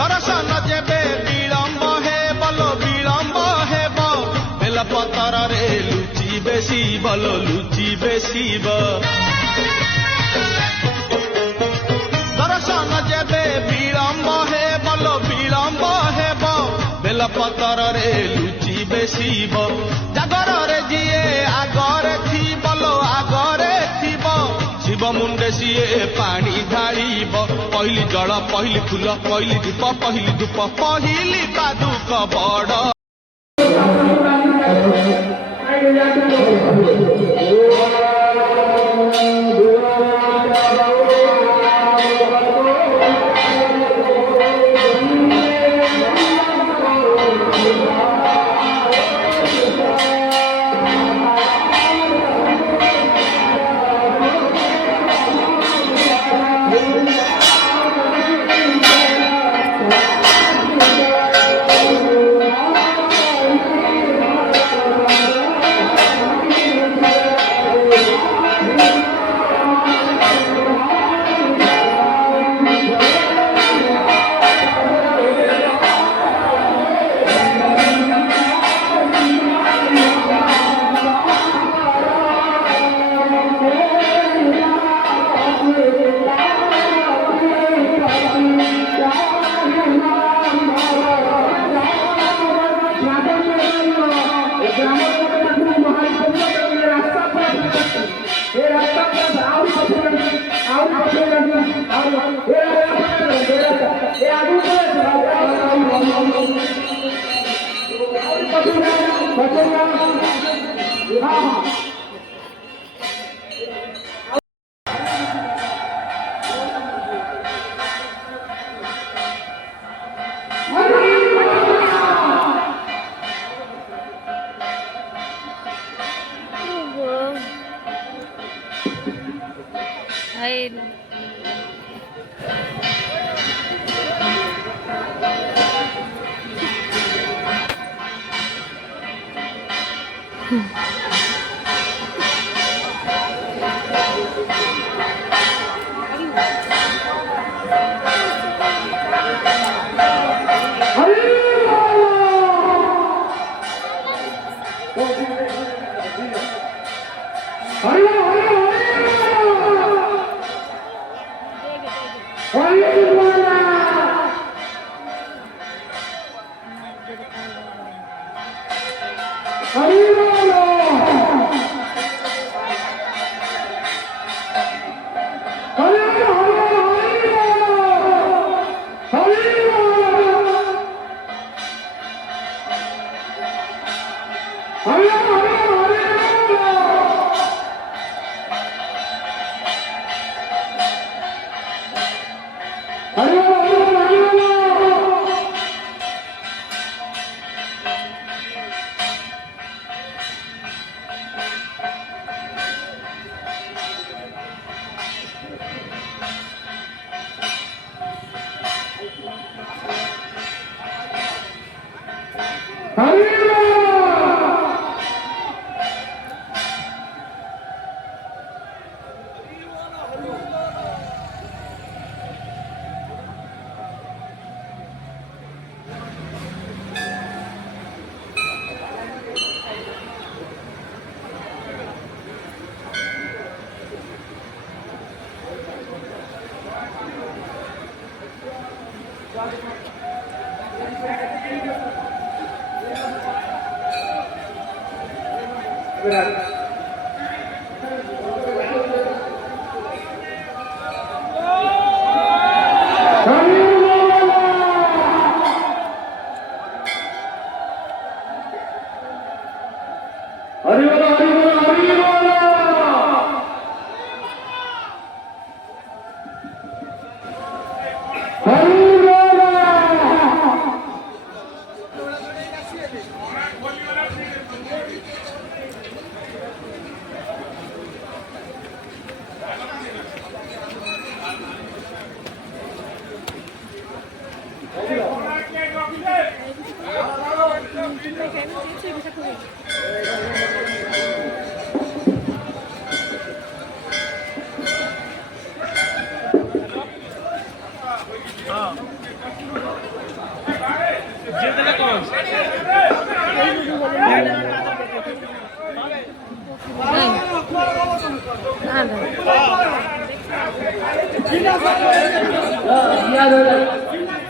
दर्शन जेबे विलम्ब हे बल विलम्ब हेब बेलपतर रे लुचि बेसी बल लुचि बेसी दर्शन जेबे विलम्ब हे बल विलम्ब हेब बेलपतर रे लुचि बेसी जागर रे जीए आगरे थी बल आगरे थीब शिव मुंडे सीए पानी ढालिब पहली जल पहली फूल पहली धूप पहली धूप पहली पादुक बड़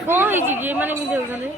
କଣ ହେଇଛି କି ଏମାନେ ଏମିତି ହେଉଛନ୍ତି?